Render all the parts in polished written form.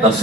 10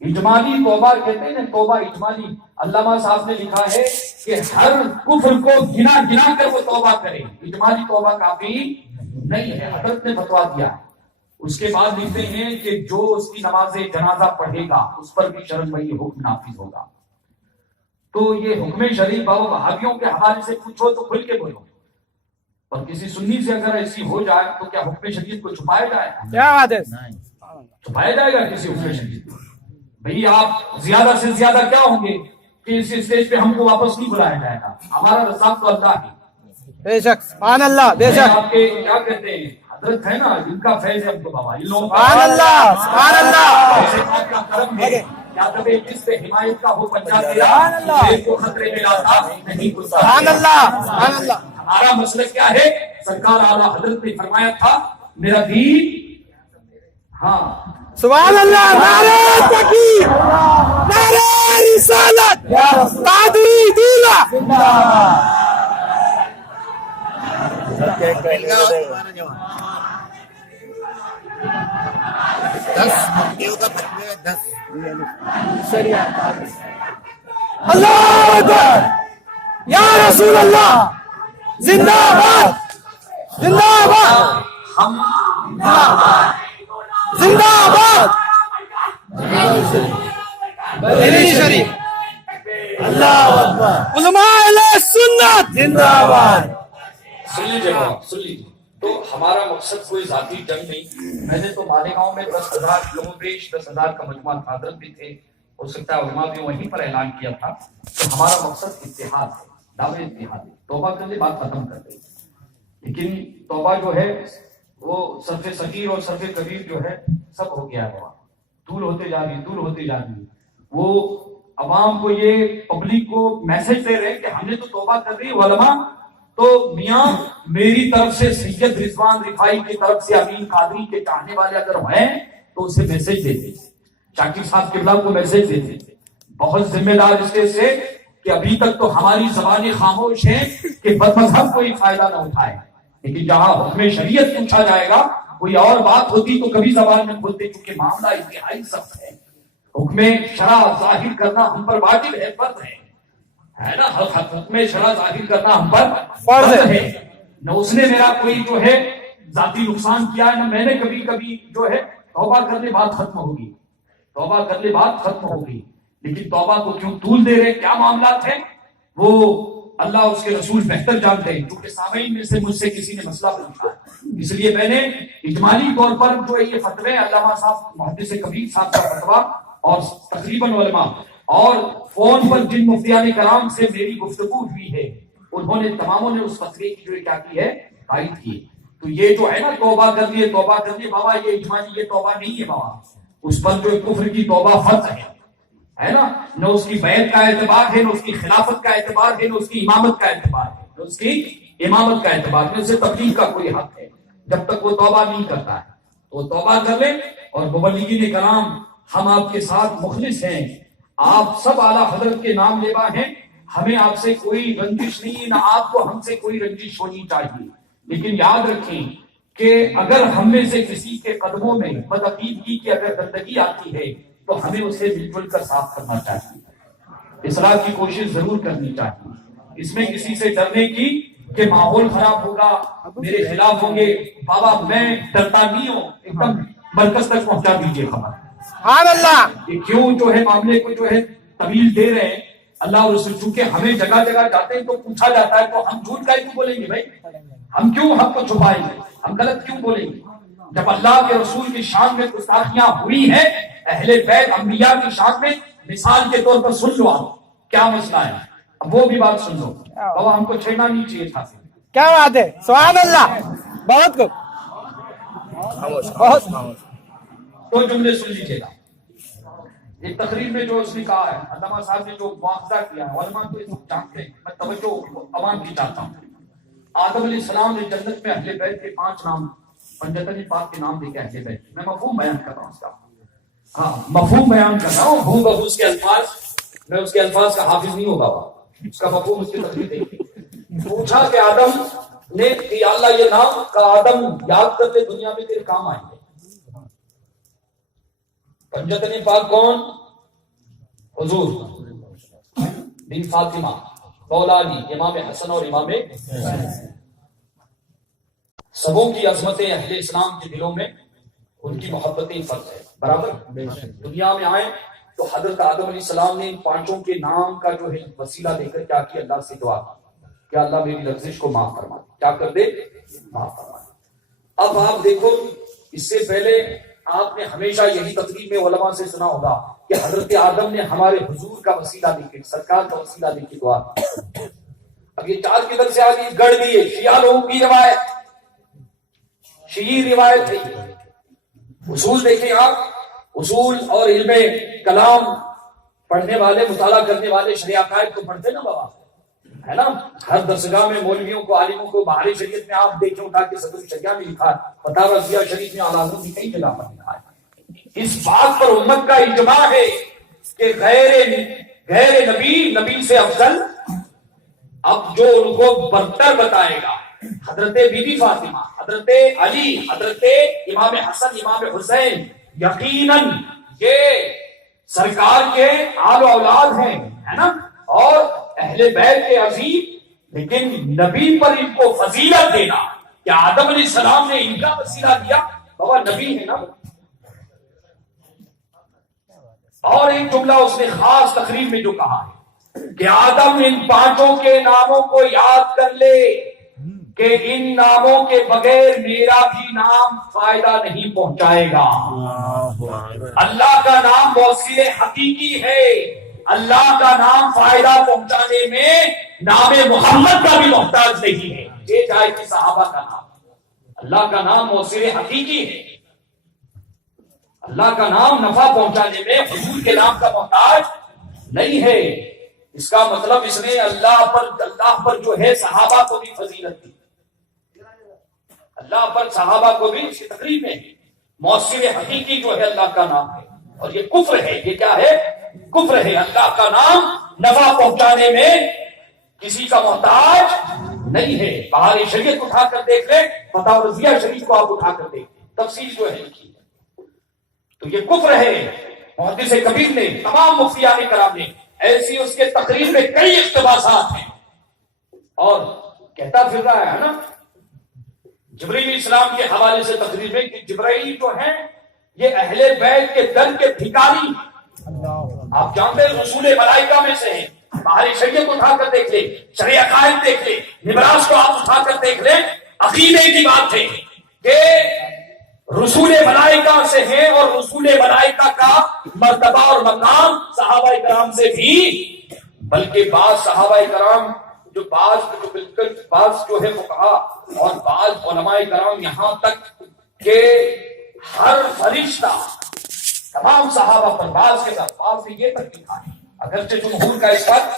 اجمالی توبہ کہتے ہیں نا، توبہ اجمالی. علامہ صاحب نے لکھا ہے کہ ہر کفر کو گنا گنا کر وہ توبہ کرے، اجمالی توبہ کافی نہیں ہے. حضرت نے فتوا دیا. اس کے بعد لکھتے ہیں کہ جو اس کی نماز جنازہ پڑھے گا اس پر بھی شرعی حکم نافذ ہوگا. تو یہ حکم شرعی بابا وہابیوں کے حوالے سے پوچھو تو کھل کے بولو، اور کسی سنی سے اگر ایسی ہو جائے تو کیا حکم شریعت کو چھپایا جائے گا؟ کیا بات ہے؟ چھپایا جائے گا کسی حکم شریعت کو؟ بھئی آپ زیادہ سے زیادہ کیا ہوں گے کہ اس اسٹیج پہ ہم کو واپس نہیں بلایا جائے گا. ہمارا رزاق تو اللہ ہے. بے شک، سبحان اللہ، بے میں شک، آپ کے کیا کہتے ہیں حضرت ہے نا، ان کا فیض ہے ہم کو بابا، ان لوگوں کا سبحان اللہ، سبحان اللہ، ایسے آپ کا کرم ہے. کیا کبھی جس پہ حمایت کا ہو پنجاب میرا سبحان اللہ، دیش کو خطرے میں لاتا نہیں گزرتا. سبحان اللہ، سبحان اللہ. ہمارا مسئلہ کیا ہے؟ سرکار اعلیٰ حضرت نے فرمایا تھا میرا دین، ہاں سبحان اللہ، نعرہ تکبیر، نعرہ رسالت، قادری دینا. اللہ اکبر، یا رسول اللہ، زندہ باد، زندہ باد، ہم زندہ باد. دہلی شریف، اللہ اکبر، علماء اہل سنت زندہ باد. سن لیجیے بابا، سن لیجیے. تو ہمارا مقصد کوئی ذاتی جنگ نہیں. میں نے تو مالیگاؤں میں 10,000 لوگوں بیش 10,000 کا مجموعہ تھا، حضرت بھی تھے، ہو سکتا ہے علماء بھی وہیں پر اعلان کیا تھا. تو ہمارا مقصد اتحاد ہے، دعوے اتحاد ہے. توبہ کر لے بات ختم کر دیں. لیکن توبہ جو ہے وہ صرف صغیر اور صرف کبیر جو ہے سب ہو گیا ہے، دور ہوتے جا رہی، دور ہوتے جا رہی. وہ عوام کو یہ پبلک کو میسج دے رہے کہ ہم نے تو توبہ کر رہی علماء. تو میاں میری طرف سے سید رضوان رفائی کی طرف سے امین قادری کے چاہنے والے اگر ہیں تو اسے میسج دیتے، شاکر صاحب قبلہ کو میسج دیتے. بہت ذمہ دار اس کے سے کہ ابھی تک تو ہماری زبانیں خاموش ہیں کہ بد مذہب کوئی فائدہ نہ اٹھائے. لیکن جہاں حکم شریعت پوچھا جائے گا کوئی اور بات ہوتی تو کبھی زبان میں کھولتے، کیونکہ معاملہ انتہائی سخت ہے. حکم شرع ظاہر کرنا ہم پر واجب ہے، فرض ہے نا. حکم شرع ظاہر کرنا ہم پر فرض ہے. نہ اس نے میرا کوئی جو ہے ذاتی نقصان کیا ہے، نہ میں نے کبھی کبھی جو ہے. توبہ کرنے بات ختم ہوگی، توبہ کرنے بات ختم ہوگی. لیکن توبہ کو کیوں طول دے رہے، کیا معاملات ہیں وہ اللہ اس کے رسول بہتر جانتے ہیں. کیونکہ سامعین میں سے مجھ سے کسی نے مسئلہ پوچھا، اس لیے میں نے اجمالی طور پر جو یہ فتوے علامہ صاحب محدث کبیر صاحب کا فتویٰ اور تقریباً علماء اور فون پر جن مفتیان کرام سے میری گفتگو ہوئی ہے انہوں نے تماموں نے اس فتوے کی جو کیا کی ہے، تائید کی. تو یہ جو ہے نا توبہ کر لیے، توبہ کر لیے، بابا یہ اجمالی یہ توبہ نہیں ہے بابا. اس پر جو کفر کی توبہ فرض ہے نا. نہ اس کی بیعت کا اعتبار ہے، نہ اس کی خلافت کا اعتبار ہے، نہ اس کی امامت کا اعتبار ہے، نہ اس کی امامت کا اعتبار ہے. اسے تبلیغ کا کوئی حق ہے جب تک وہ توبہ نہیں کرتا ہے. تو وہ توبہ کر لے. اور مبلغین کرام ہم آپ کے ساتھ مخلص ہیں، آپ سب اعلیٰ حضرت کے نام لیوا ہیں. ہمیں آپ سے کوئی رنجش نہیں، نہ آپ کو ہم سے کوئی رنجش ہونی چاہیے. لیکن یاد رکھیں کہ اگر ہم میں سے کسی کے قدموں میں بدعقیدگی کی اگر گندگی آتی ہے تو ہمیں اسے مل جل کر صاف کرنا چاہیے، اصلاح کی کوشش ضرور کرنی چاہیے. اس میں کسی سے ڈرنے کی کہ ماحول خراب ہوگا، میرے خلاف ہوں گے، بابا میں ڈرتا نہیں ہوں. ایک دم مرکز تک پہنچا دیجیے خبر. سبحان اللہ. یہ کیوں جو ہے معاملے کو جو ہے طویل دے رہے ہیں اللہ اور رسول. چونکہ ہمیں جگہ جگہ جاتے ہیں تو پوچھا جاتا ہے تو ہم جھوٹ کا کیوں بولیں گے بھائی؟ ہم کیوں حق کو چھپائیں گے؟ ہم غلط کیوں بولیں گے؟ جب اللہ کے رسول کی شان میں گستاخیاں ہوئی ہیں، اہل بیت انبیاء کی شان میں، مثال کے طور پر سن لو آپ کیا مسئلہ ہے. اب وہ بھی بات سن لو بابا، ہم کو چھیڑنا نہیں چاہیے تھا. کیا بات ہے، سبحان اللہ. بہت خوب، بہت. دو جملے سن لیجیے گا. ایک تقریر میں جو اس نے کہا ہے، علامہ صاحب نے جو مواخذہ کیا ہے، علماء تو اس کو جانتے ہیں، میں توجہ عوام کی چاہتا ہوں. آدم علیہ السلام نے جنت میں اہل بیت کے 5 نام پنجتن پاک کے نام دے کے اہل بیت. میں مفہوم بیان کر رہا ہوں اس کا، ہاں مفہوم بیان کر رہا ہوں. ہوں بہو اس کے الفاظ، میں اس کے الفاظ کا حافظ نہیں ہوگا، اس کا مفہوم اس کی تقریر دیکھیے. پوچھا کہ آدم نے کہ اللہ یہ نام کا آدم یاد کرتے دنیا میں تیرے کام آئیں گے. پنجتن پاک کون؟ حضور بن فاطمہ مولا علی امام حسن اور امام سبوں کی عظمتیں اہل اسلام کے دلوں میں ان کی محبتیں فرض ہے برابر. دنیا میں آئے تو حضرت آدم علیہ السلام نے ان پانچوں کے نام کا جو ہے وسیلہ دے کر کیا کیا؟ اللہ سے دعا کہ اللہ میری لغزش کو معاف فرما دے. کیا کر دے؟ معاف فرما دے. اب آپ دیکھو اس سے پہلے آپ نے ہمیشہ یہی تقریب میں علماء سے سنا ہوگا کہ حضرت آدم نے ہمارے حضور کا وسیلہ دے کے سرکار کا وسیلہ دے کے دعا. اب یہ چار کدھر سے آگے گڑ گئی ہے؟ شیعہ لوگوں کی روایت، شیعی روایت ہے. اصول دیکھیں آپ، اصول اور علم کلام پڑھنے والے، مطالعہ کرنے والے شرع عقائد کو پڑھتے نا بابا، ہے نا. ہر درسگاہ میں مولویوں کو، عالموں کو، بہار شریعت میں آپ دیکھیں اٹھا کے صدر شریعہ میں لکھا ہے، فتاوی ضیاء شریف میں اعلیٰ حضرت نے کئی جگہ پر لکھا ہے. اس بات پر امت کا اجماع ہے کہ غیر نبی سے افضل اب جو ان کو برتر بتائے گا حضرت بی بی فاطمہ، حضرت علی، حضرت امام حسن، امام حسین، یقیناً یہ سرکار کے آل و اولاد ہیں، ہے نا، اور اہل بیت کے عظیم. لیکن نبی پر ان کو فضیلت دینا کہ آدم علیہ السلام نے ان کا وسیلہ دیا، بابا نبی ہے نا. اور ایک جملہ اس نے خاص تقریر میں جو کہا ہے کہ آدم ان پانچوں کے ناموں کو یاد کر لے کہ ان ناموں کے بغیر میرا بھی نام فائدہ نہیں پہنچائے گا. اللہ کا نام موصل حقیقی ہے. اللہ کا نام فائدہ پہنچانے میں نام محمد کا بھی محتاج نہیں ہے. یہ جائے کہ صحابہ کا نام، اللہ کا نام موصل حقیقی ہے. اللہ کا نام نفع پہنچانے میں حضور کے نام کا محتاج نہیں ہے. اس کا مطلب اس نے اللہ پر جو ہے صحابہ کو بھی فضیلت دی. اللہ پر صحابہ کو بھی اس کی تقریب میں موصل حقیقی جو ہے اللہ کا نام ہے. اور یہ کفر ہے. یہ کیا ہے؟ کفر ہے. اللہ کا نام نفع پہنچانے میں کسی کا محتاج نہیں ہے. بہار شریعت اٹھا کر دیکھ لیں، فتاوی ضیاء شریف کو آپ اٹھا کر دیکھ لیں، تفسیر جو ہے لکھی ہے. تو یہ کفر ہے. محدث کبیر نے، تمام مفتیان کرام نے ایسی اس کے تقریر میں کئی اقتباسات ہیں. اور کہتا پھر رہا ہے نا جبرائیل اسلام کے حوالے سے تقریر میں کہ جبرائیل جو ہیں یہ اہل بیت کے در کے بھکاری. آپ جانتے ہیں رسول ملائکہ میں سے ہیں. بہار شریعت اٹھا کر دیکھ لیں، شرع عقائد دیکھ لیں، نبراس کو آپ اٹھا کر دیکھ لیں، عقیدے کی بات ہے کہ رسول ملائکہ سے ہیں اور رسول ملائکہ کا مرتبہ اور مقام صحابہ کرام سے بھی، بلکہ بعض صحابہ کرام جو بعض جو ہے فقہا اور بعض علماء کرام یہاں تک کہ ہر فرشتہ تمام صحابہ پر بعض کے ساتھ بعض نے یہ تک لکھا ہے، اگرچہ جمہور کا اس وقت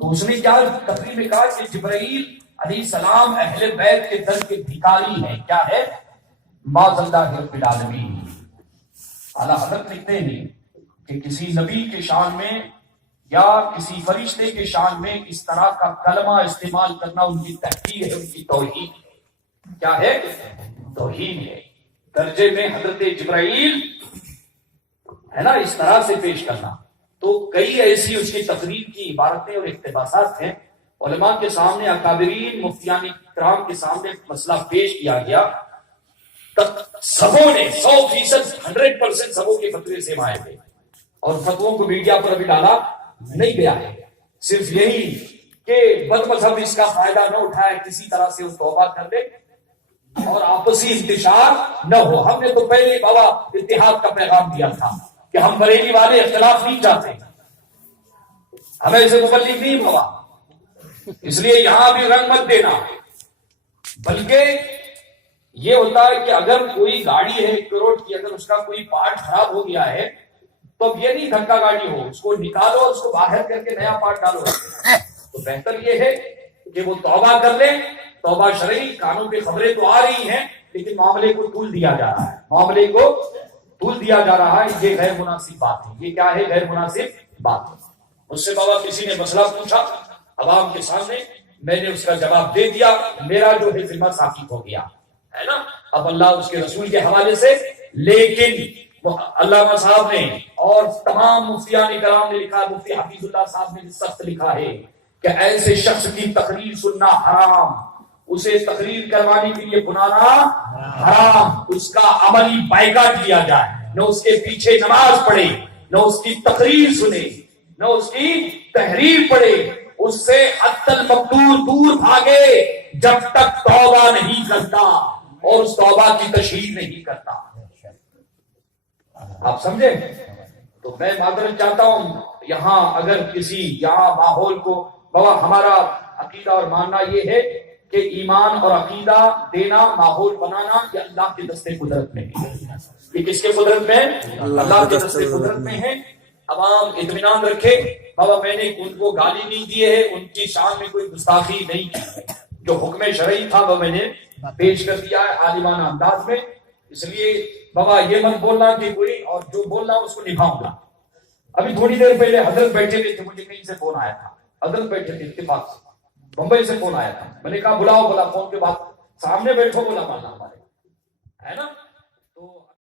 تو اس نے کیا تقریر میں کہا کہ جبرائیل علیہ السلام اہل بیت کے در کے بھکاری ہیں. کیا ہے؟ معاذ اللہ رب العالمین. اعلیٰ حضرت لکھتے ہیں کہ کسی نبی کے شان میں یا کسی فرشتے کے شان میں اس طرح کا کلمہ استعمال کرنا ان کی تحقیر ہے، ان کی توہین. کیا ہے؟ توہین ہے. درجے میں حضرت جبرائیل ہے نا اس طرح سے پیش کرنا. تو کئی ایسی اس کی تقریر کی عبارتیں اور اقتباسات ہیں. علماء کے سامنے، اکابرین مفتیان کرام کے سامنے مسئلہ پیش کیا گیا. سبوں نے 100% 100% سبوں کے فتوے سے آئے تھے اور فتووں کو میڈیا پر ابھی ڈالا نہیں گیا ہے. صرف یہی کہ بد مذہب اس کا فائدہ نہ اٹھائے، کسی طرح سے اس توبہ کر لے اور آپسی انتشار نہ ہو. ہم نے تو پہلے بابا اتحاد کا پیغام دیا تھا کہ ہم بریلی والے اختلاف نہیں چاہتے، ہمیں اسے مبلغ نہیں ہوا، اس لیے یہاں بھی رنگ مت دینا. بلکہ یہ ہوتا ہے کہ اگر کوئی گاڑی ہے 1 کروڑ کی، اگر اس کا کوئی پارٹ خراب ہو گیا ہے تو اب یہ نہیں دھکا گاڑی ہو، اس کو نکالو اور اس کو باہر کر کے نیا پارٹ ڈالو. تو بہتر یہ ہے کہ وہ توبہ کر لیں. توبہ شرعی قانون پہ خبریں تو آ رہی ہیں لیکن معاملے کو طول دیا جا رہا ہے، معاملے کو طول دیا جا رہا ہے. یہ غیر مناسب بات ہے. یہ کیا ہے؟ غیر مناسب بات ہے. اس سے بابا کسی نے مسئلہ پوچھا عوام کے سامنے، میں نے اس کا جواب دے دیا، میرا جو ہے ذمہ ثابت ہو گیا ہے نا. اب اللہ اس کے رسول کے حوالے سے، لیکن علامہ صاحب نے اور تمام مفتیان کرام نے لکھا, مفتی حفیظ اللہ صاحب نے سخت لکھا ہے کہ ایسے شخص کی تقریر سننا حرام, اسے تقریر کروانے کے لیے بلانا حرام, اس کا عملی بائیکاٹ کیا جائے, نہ اس کے پیچھے نماز پڑھے, نہ اس کی تقریر سنے, نہ اس کی تحریر پڑھے, اس سے حتی المقدور دور بھاگے جب تک توبہ نہیں کرتا اور اس توبہ کی تشہیر نہیں کرتا. آپ سمجھے؟ تو میں معذرت چاہتا ہوں, یہاں اگر کسی یہاں ماحول کو, بابا ہمارا عقیدہ اور ماننا یہ ہے کہ ایمان اور عقیدہ دینا, ماحول بنانا, یہ اللہ کے دستے قدرت میں ہے. یہ کس کے قدرت میں ہے؟ اللہ کے دستے قدرت میں ہے. عوام اطمینان رکھے. بابا میں نے ان کو گالی نہیں دی ہے, ان کی شان میں کوئی گستاخی نہیں کی ہے, جو حکم شرعی تھا وہ میں نے پیش کر دیا ہے عالمانہ انداز میں. اس لیے بابا یہ مت بولنا کہ کوئی اور جو بول رہا اس کو نبھاؤں گا. ابھی تھوڑی دیر پہلے حضرت بیٹھے ہوئے تھے, مجھے کہیں سے فون آیا تھا, حضرت بیٹھے تھے اتفاق سے, بمبئی سے فون آیا تھا. میں نے کہا بلاؤ, بولا فون کے بعد سامنے بیٹھو, بولا مانا ہمارے ہے نا.